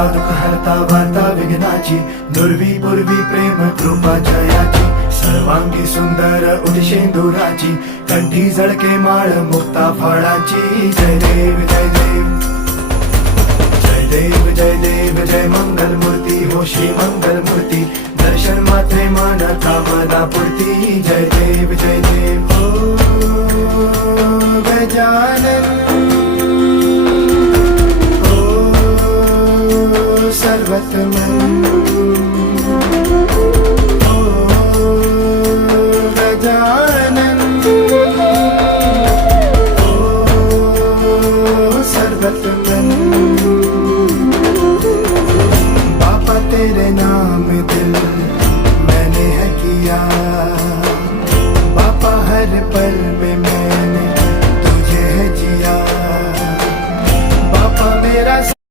हरता दुःख हरता वार्ता विघ्नाची, दुर्वी पूर्वी प्रेम कृपा जयाची, सर्वांगी सुंदर उदिशेंदुराची, कंठी झळके माळ मुक्ता फळाची. जय देव जय देव जय देव जय देव जय मंगल मूर्ती हो श्री मंगल मूर्ती, दर्शन मात्रे मन कामना पूर्ती. जय देव जय देव हो गजानन हो सर्वतमन.